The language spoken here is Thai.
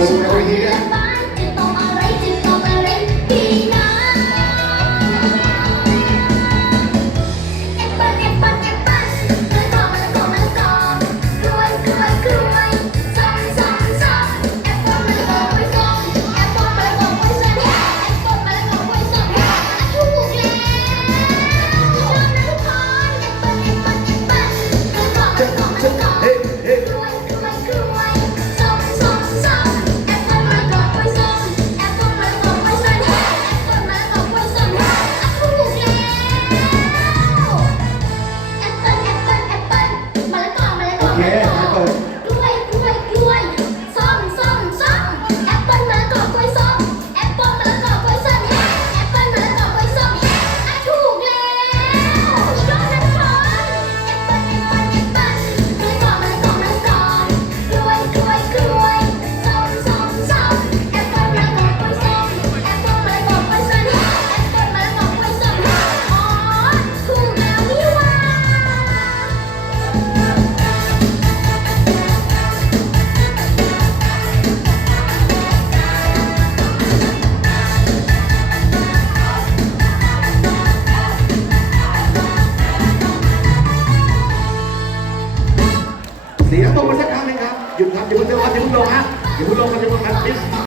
Over here. เสียงตรงมาสักครั้งหนึงครับหยุดครับอย่าเพิ่งเดินครับอย่าเพิ่งลงฮะอย่าเพิ่งลงครับอย่าเพิ่งครับ